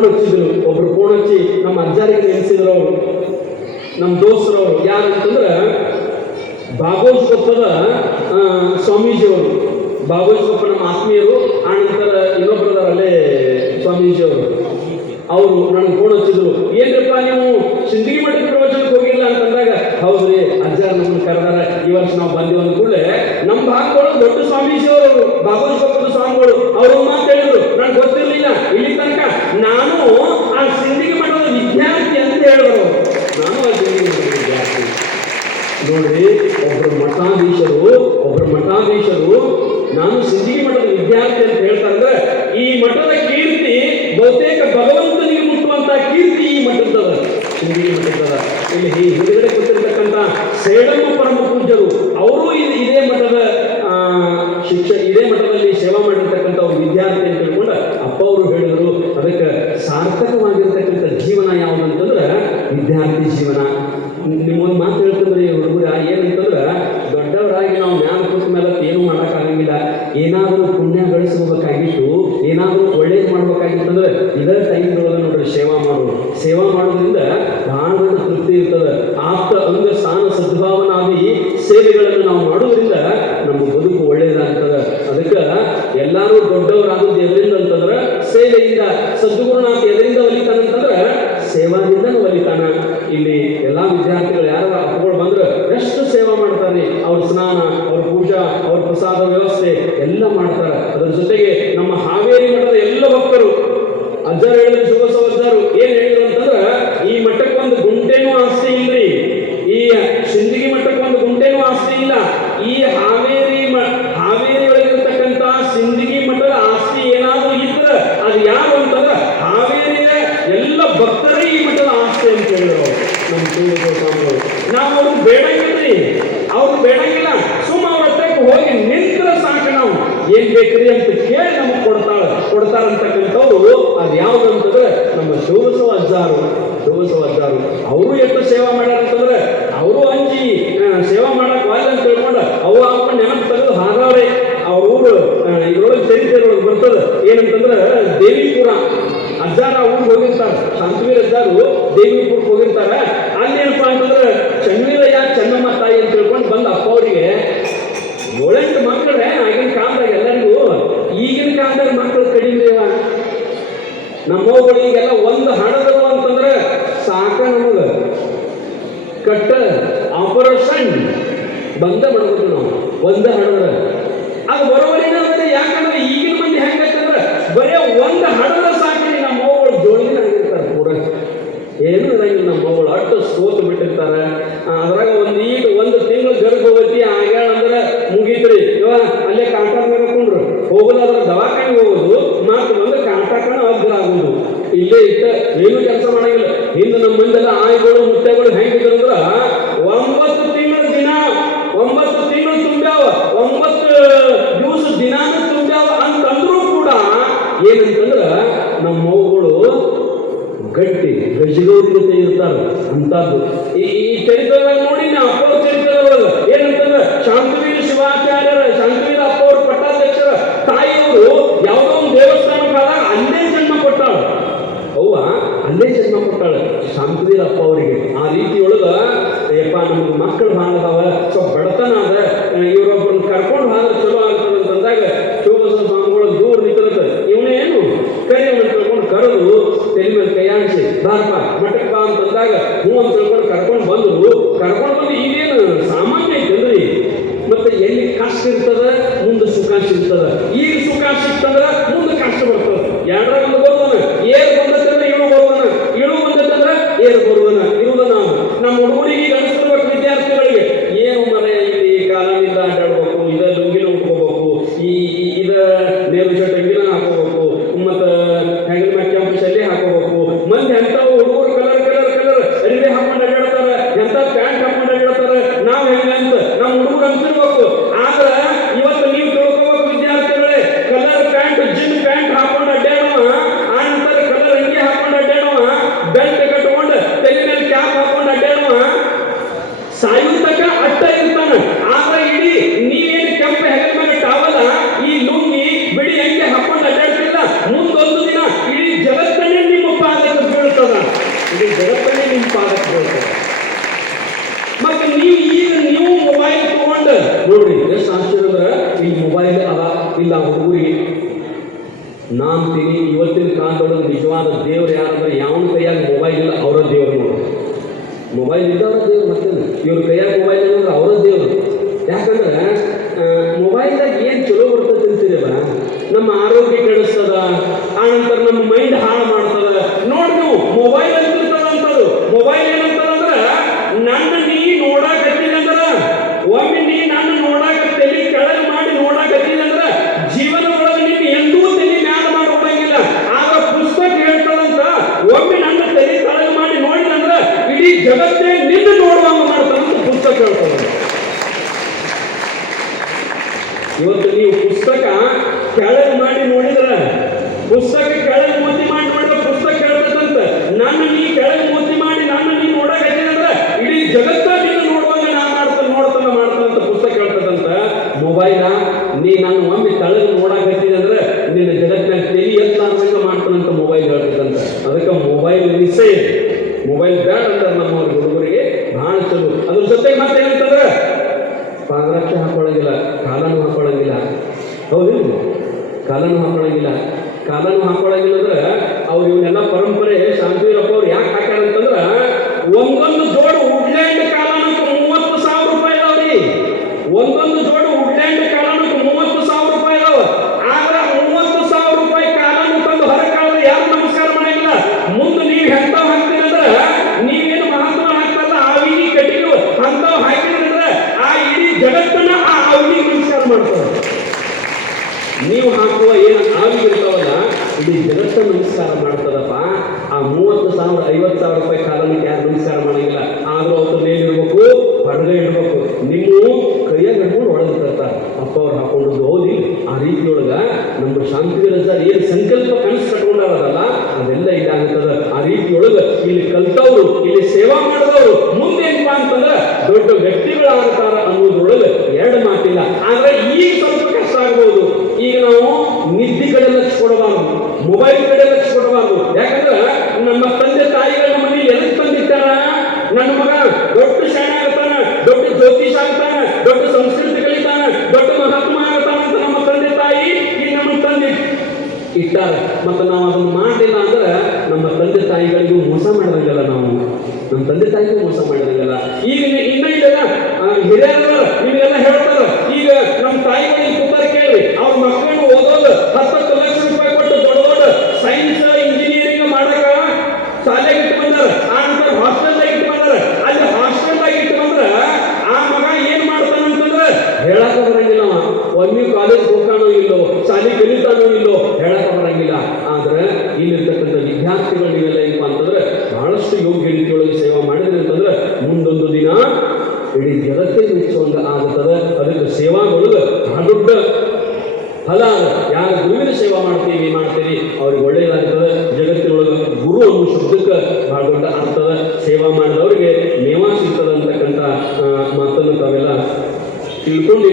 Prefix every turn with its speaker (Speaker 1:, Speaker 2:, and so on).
Speaker 1: Phone ಹಚ್ಚಿದ್ರು. ಒಬ್ರು phone ಹಚ್ಚಿ ನಮ್ಮ ಅಜ್ಜಾರಿಗೆ ನೆನೆಸಿದ್ರು ಅವರು. ನಮ್ಮ ದೋಸ್ತರು ಯಾರು ಅಂತಂದ್ರೆ ಬಾಗೋಜ್ ಅವರು. ಸ್ವಾಮೀಜಿಯವರು ಬಾಗೋಜ್ ಕೊಪ್ಪ ನಮ್ಮ ಆತ್ಮೀಯರು ಆನಂತರ ಇನ್ನೊಬ್ಬರದಾರ ಅಲ್ಲೇ ಸ್ವಾಮೀಜಿಯವರು ಅವರು. ನನಗೆ ಫೋನ್ ಹಚ್ಚಿದ್ರು. ಏನ್ರಪ್ಪ ನೀವು ಸಿಂದಗಿ ಮಠದ ಪ್ರವಚನಕ್ಕೆ ಹೋಗಿಲ್ಲ ಅಂತಂದಾಗ, ಹೌದ್ರಿ ಅಜ್ಜ ನಮ್ಮನ್ನು ಕರೆದಾರ. ಈ ವರ್ಷ ನಾವು ಬಂದೇವು ಅಂದ ಕೂಡಲೇ ನಮ್ಮ ಭಾಗಗಳು ದೊಡ್ಡ ಸ್ವಾಮೀಜಿಯವರು ಬಾಗೋಜ್ ಕೊಪ್ಪದ ಸ್ವಾಮಿಗಳು. ಅವರು ಮಾತಾಡಿದ್ರು ನನಗೆ ಗೊತ್ತಿರಲಿಲ್ಲ ಇಲ್ಲಿ. ತನಕ ನಾನು ಆ ಸಿಂಧಿಗೆ ಮಠದ ವಿದ್ಯಾರ್ಥಿ ಅಂತ ಹೇಳಿದರು ನಾನು ಆ ಸಿಂಧಿಗೆ ವಿದ್ಯಾರ್ಥಿ. ನೋಡ್ರಿ ಒಬ್ಬರು ಮಠಾಧೀಶರು ಒಬ್ಬರು ಮಠಾಧೀಶರು, ನಾನು ಸಿಂಧಿಗೆ ಮಠದ ವಿದ್ಯಾರ್ಥಿ ಅಂತ ಹೇಳ್ತಾರೆ ಈ ಮಠದ ಕೀರ್ತಿ ಬಹುತೇಕ ಭಗವಂತನಿಗೆ ಮುಟ್ಟುವಂತಹ ಕೀರ್ತಿ ಈ ಮಠದ ಸಿಂಧಿಗೆ ಮಠದ ಇಲ್ಲಿ ಹಿಂದುಗಡೆ ಕೂತಿರ್ತಕ್ಕಂಥ ಸೇಡಮ್ಮ ಪರಮ ಪೂಜ್ಯರು ಅವರು ಮಾಡೋದ್ರಿಂದ ನಮ್ಮ ಬದುಕು ಒಳ್ಳೇದಾಗ್ತದ ಅದಕ್ಕೆ ಎಲ್ಲಾರು ದೊಡ್ಡವರಾಗೋದು ಎದರಿಂದ ಅಂತಂದ್ರೆ ಸೇವೆಯಿಂದ. ಸದ್ಗುರುನಾಥ ಎದರಿಂದ ಒಲಿತಾನಂತಂದ್ರೆ ಸೇವಾದಿಂದನೂ ಒಲಿತಾನ. ಇಲ್ಲಿ ಎಲ್ಲಾ ವಿದ್ಯಾರ್ಥಿಗಳು ಯಾರು ಅಪ್ಪಗಳು ಬಂದ್ರೆ ಎಷ್ಟು ಸೇವಾ ಮಾಡ್ತಾರೆ ಅವ್ರ ಸ್ನಾನ, ಅವ್ರ ಪೂಜಾ, ಅವ್ರ ಪ್ರಸಾದ ವ್ಯವಸ್ಥೆ ಎಲ್ಲ ಮಾಡ್ತಾರೆ. ಅದರ ಜೊತೆಗೆ ನಮ್ಮ ಹಾವೇರಿ ಮಠದ ಎಲ್ಲ ಭಕ್ತರು ಅಜ್ಜರು ಹೇಳಿದ್ರು ಶಿವಸವ ಅಜ್ಜರು ಏನ್ ಹೇಳಿದ್ರು ಅಂತಂದ್ರೆ ಈ ಮಠಕ್ಕೆ ಒಂದು ಗುಂಟೆನೂ ಆಸ್ತಿ ಇಲ್ರಿ ಈ ಸಿಂದಗಿ ಮಠಕ್ಕೆ ಒಂದು ಗುಂಟೆನೂ ಆಸ್ತಿ ಇಲ್ಲ ಈ ಹಾವೇರಿ ಮ ಹಾವೇರಿ ಒಳಗಿರ್ತಕ್ಕಂಥ ಸಿಂದಗಿ ಮಠದ ಆಸ್ತಿ ಏನಾದರೂ ಇದ್ರೆ ಅದು ಯಾರು ಅಂತಂದ್ರೆ ಹಾವೇರಿಯ ಎಲ್ಲ ಭಕ್ತರೇ ಈ ಮಠದ ಆಸ್ತಿ ಅಂತ ಹೇಳಿದ್ರು ಅವ್ರು. ನಮ್ಮ ಶಿವಸವ ಸ್ವಾಮಿಗಳು ನಾವು ಅವ್ರು ಬೇಡಂಗಿಲ್ರಿ ಅವ್ರು ಬೇಡಂಗಿಲ್ಲ ಸುಮ್ಮ ಅವ್ರ ಹತ್ರಕ್ಕೆ ಹೋಗಿ ನಿಂತ್ರೆ ಸಾಕು ನಾವು ಏನ್ ಬೇಕ್ರಿ ಅಂತ ಕೇಳಿ ನಮಗೆ ಕೊಡ್ತಾಳ ಕೊಡ್ತಾರಂತಕ್ಕಂಥವ್ರು ಅದು ಯಾವ್ದು ಅಂತಂದ್ರೆ ನಮ್ಮ ಶಿವಸವ ಅಜ್ಜಾರು ಶಿವಸವ ಅಜ್ಜಾರು ಅವರು ಎಷ್ಟು ಸೇವಾ ಮಾಡ್ಯಾರ ಅಂತಂದ್ರೆ ಅವರು ಅಂಜಿ ಆ, ಸೇವಾ ಮಾಡಕ್ ವಾಲ್ ಅಂತ ತಿಳ್ಕೊಂಡು ಅವು ಅಪ್ಪ ನೆನಪು ತೆಗೆದು ಹಾದವ್ರೆ ಅವ್ರ ಊರು ಆ, ಇದ್ರೊಳಗೆ ಚರಿತ್ರೆಯೊಳಗೆ ಬರ್ತದೆ ಏನಂತಂದ್ರೆ ದೇವಿಪುರ. ಅಜ್ಜಾರ ಊರಿಗೆ ಹೋಗಿರ್ತಾರೆ. ಸಂತವೀರ ಅಜ್ಜಾರು ದೇವಿಪುರಕ್ಕೆ ಹೋಗಿರ್ತಾರೆ. ಅಲ್ಲೇನಪ್ಪ ಅಂತಂದ್ರೆ ಚನ್ನವೀರಯ್ಯ, ಚೆನ್ನಮ್ಮ ತಾಯಿ ಅಂತ ತಿಳ್ಕೊಂಡು ಬಂದ ಅಪ್ಪ ಅವರಿಗೆ ಏಳೆಂಟು ಮಕ್ಕಳೇ ಆಗಿನ ಕಾಲದಾಗ ಎಲ್ಲರಿಗೂ ಈಗಿನ ಕಾಲದಾಗ ಮಕ್ಕಳು ಕಡಿಮೆ ಇವ ನಮ್ಮವುಗಳಿಗೆಲ್ಲ ಒಂದು ಹಣದವು ಅಂತಂದ್ರೆ ಸಾಕ ನಮಗ. ಕಟ್ಟ ಆಪರೇಷನ್ ಬಂದ ಮಾಡ್ಬೋದು ನಾವು. ಒಂದ ಹಣದ. ಅದು ಬರೋವರಿನ ಅಂದ್ರೆ ಯಾಕಂದ್ರೆ ಈಗಿನ ಮಂದಿ ಹೆಂಗಂತಂದ್ರೆ ಬರೇ ಒಂದು ಹಣದ ಸಾಕಿನಿ ನಮ್ಮ ಮಗಳು ಜೋಳಿನ ಆಗಿರ್ತಾರೆ ಕೂಡ ಏನು ಇರಂಗಿಲ್ಲ ನಮ್ಮ ಮಗಳು ಅಟ್ಟು ಸೋತು ಬಿಟ್ಟಿರ್ತಾರ. ಅದ್ರಾಗ ಒಂದು ಈಗ ಒಂದು ತಿಂಗಳು ಗರ್ಭವತಿ ಆಗ್ಯಾಳ ಅಂದ್ರೆ ಮುಗೀತ್ರಿ. ಅಲ್ಲೇ ಕಾಂಟ್ರಾಕ್ಟ್ ಮಾಡ್ಕೊಂಡ್ರು ಕುಂಡ್ರು ಹೋಗೋದಾದ್ರೆ ದವಾಖಾನೆ ಹೋಗೋದು ಮಾತು ಬಂದು ಕಾಂಟ್ರಾಕ್ಟ್ ಅಗ್ರ ಆಗೋದು. ಇಲ್ಲೇ ಇಟ್ಟ ಏನು ಕೆಲಸ ಮಾಡಂಗಿಲ್ಲ. ಹಿಂದೆ ನಮ್ಮ ಮಂದೆಲ್ಲ ಆಯ್ಗಳು ಮುತ್ತೆಗಳು ಮುಂದೊಂದು ದಿನ ಇಡೀ ಜಗತ್ತನ್ನೇ ನಿಮ್ಮ ಪಾದಕ್ಕೆ ಬೀಳ್ತದ. ಇಡೀ ಜಗತ್ತನ್ನೇ ನಿಮ್ಮ ಪಾದಕ್ಕೆ ಬೀಳ್ತದ. ಮತ್ತೆ ನೀವು ಈಗ ನೀವು ಮೊಬೈಲ್ ತಗೊಂಡು ನೋಡ್ರಿ ಎಷ್ಟು ಆಶ್ಚರ್ಯ ಈ ಮೊಬೈಲ್ ಅಲ್ಲ, ಇಲ್ಲ ಹುಡುಗರಿಗೆ ನಾನು ತಿಳಿ ಇವತ್ತಿನ ಕಾಲದೊಳಗೆ ನಿಜವಾದ ದೇವ್ರು ಯಾರಂದ್ರೆ ಯಾವನ ಕೈಯಾಗ ಮೊಬೈಲ್ ಇಲ್ಲ, ಅವರ ದೇವ್ರು ನೋಡ್ರಿ ಮೊಬೈಲ್ ಇದ್ದವರ ದೇವ್ರು ಮತ್ತೆ ಇವ್ರ ಕೈಯಾಗ ಮೊಬೈಲ್ ಇಲ್ಲ ಅಂದ್ರೆ ಅವರ ದೇವ್ರು. ಯಾಕಂದ್ರೆ ಮೊಬೈಲ್ದಾಗ ಏನು ಚಲೋ ಬರ್ತದೆ ಅಂತೀರಲ್ಲ ನಮ್ಮ ಚಲೋ ಅದ್ರ ಜೊತೆಗೆ ಮತ್ತೆ ಏನಂತಂದ್ರೆ, ಪಾದರಕ್ಷೆ ಹಾಕೊಳ್ಳಂಗಿಲ್ಲ ಕಾಲನು ಹಾಕೊಳ್ಳಂಗಿಲ್ಲ. ಹೌದಿಲ್ಲ ಕಾಲನು ಹಾಕೊಳ್ಳಂಗಿಲ್ಲ. ಕಾಲನು ಹಾಕೊಳ್ಳಂಗಿಲ್ಲ ಅಂದ್ರೆ ಅವ್ರು ಇವನ್ನೆಲ್ಲ ಪರಂಪರೆ ಶಾಂತಿವೀರಪ್ಪ ಅವ್ರು ಯಾಕೆ ಹಾಕ್ಯಾರ ಅಂತಂದ್ರೆ ಒಂದೊಂದು ಜೋಡು ವುಡ್ಲ್ಯಾಂಡ್ ಕಾಲನಕ್ಕೆ ಮೂವತ್ತು ಸಾವಿರ ರೂಪಾಯಿ ಇದಾವ್ರಿ ಒಂದೊಂದು ಜೋಡು ವುಡ್ಲ್ಯಾಂಡ್ ಕಾಲನಕ್ಕೆ ಮೂವತ್ತು ಸಾವಿರ ರೂಪಾಯಿ ಇದಾವ ಆದ್ರೆ ಮೂವತ್ತು ಸಾವಿರ ರೂಪಾಯಿ ಕಾಲನು ತಂದು ಹೊರಗೆ ಕಾಳಿದ್ರೆ ಯಾರು ನಮಸ್ಕಾರ ಮಾಡಂಗಿಲ್ಲ ಮುಂದೆ ನೀವು ಹೆಂತಾವ್ ಹಾಕ್ತೀರಂದ್ರೆ ನೀವೇನು ಮಹಾತ್ಮ ಹಾಕ್ತಲ್ಲ ಆವಿನಿ ಕಟ್ಟಿಗೆ ಅಂತಾವ್ ಹಾಕಿದ್ರಂದ್ರೆ ಆ ಇಡೀ ಜಗತ್ತನ್ನ ಆ ಆವಿನಿಗೆ ನಮಸ್ಕಾರ ಮಾಡ್ತಾರೆ. ನೀವು ಹಾಕುವ ಏನು ಆಗಿರ್ತಾವಲ್ಲ ಇಡೀ ಜಗತ್ತ ನಮಸ್ಕಾರ ಮಾಡ್ತದಪ್ಪ ಆ ಮೂವತ್ತು ಸಾವಿರ, ಐವತ್ತು ಸಾವಿರ ರೂಪಾಯಿ ಕಾಲಕ್ಕೆ ಯಾರು ನಮಸ್ಕಾರ ಮಾಡಂಗಿಲ್ಲ. ಆದ್ರೂ ಅವ್ರ ಮೇಲಿರ್ಬೇಕು ಹೊರಗೆ ಇಡ್ಬೇಕು ನಿಮ್ಮ ಕೈಯಾಗ ಹಿಡ್ಕೊಂಡು ಒಳಗೆ ತರ್ತಾರೆ. ಅಪ್ಪ ಅವ್ರು ಹಾಕೊಂಡು ಓದಿ ಆ ರೀತಿಯೊಳಗ ನಮ್ಮ ಶಾಂತಿವೀರ ಸರ್ ಏನು ಸಂಕಲ್ಪ ಕನಸು ಕಟ್ಕೊಂಡಾರಲ್ಲ, ಅದೆಲ್ಲ ಇದಾಗುತ್ತದ. ಆ ರೀತಿಯೊಳಗ ಇಲ್ಲಿ ಕಲ್ತವ್ರು, ಇಲ್ಲಿ ಸೇವಾ ಮಾಡಿದವರು ಮುಂದೆ ಏನಪ್ಪಾ ಅಂತಂದ್ರೆ ದೊಡ್ಡ ವ್ಯಕ್ತಿಗಳಾಗ್ತಾರ ಅನ್ನೋದ್ರೊಳಗೆ ಎರಡು ಮಾತಿಲ್ಲ ಆದ್ರೆ ಈಗ ಸ್ವಲ್ಪ ಕಷ್ಟ ಆಗ್ಬೋದು ಈಗ ನಾವು ನಿದ್ದೆ ಕಡೆ ಲಕ್ಷ ಕೊಡಬಾರ್ದು ಮೊಬೈಲ್ ಕಡೆ ಲಕ್ಷ ಕೊಡಬಾರ್ದು ಯಾಕಂದ್ರೆ ನಮ್ಮ ತಂದೆ ತಾಯಿಗಳ ಮನೆ ಎದಕ್ಕೆ ತಂದಿಟ್ಟಾರ ನನ್ನ ಮಗ ದೊಡ್ಡ ಶಾಣೆ ಆಗ್ತಾನ, ದೊಡ್ಡ ಜ್ಯೋತಿಷ ಆಗ್ತಾನ, ದೊಡ್ಡ ಸಂಸ್ಕೃತಿ ಕಲಿತಾನ ದೊಡ್ಡ ಮಹಾತ್ಮ ಆಗ್ತಾನ ಅಂತ ನಮ್ಮ ತಂದೆ ತಾಯಿ ಈ ನಮ್ಮ ತಂದೆ ಇಟ್ಟಾರ ಮತ್ತು ನಾವು ಅದನ್ನು ಮಾಡಲಿಲ್ಲ ಅಂದ್ರೆ ನಮ್ಮ ತಂದೆ ತಾಯಿಗಳಿಗೂ ಮೋಸ ಮಾಡಿದಂಗಲ್ಲ ನಾವು. ನಮ್ಮ ತಂದೆ ತಾಯಿಗೂ ಮೋಸ ಮಾಡಿದಂಗಲ್ಲ ಈಗ ಇನ್ನ- ಇದೆಲ್ಲ ಹಿರಿಯರ ನಿಮಗೆಲ್ಲ ಹೇಳ್ತಾರ. ಈಗ ನಮ್ಮ ತಾಯಿಗಳಿಗೆ ಕೂತಾರ ಕೇಳಿ, ಅವ್ರ ಮಕ್ಕಳನ್ನು ಓದೋದು ಹತ್ತತ್ತು ಲಕ್ಷ sale ತಿಳ್ಕೊಂಡಿದೆ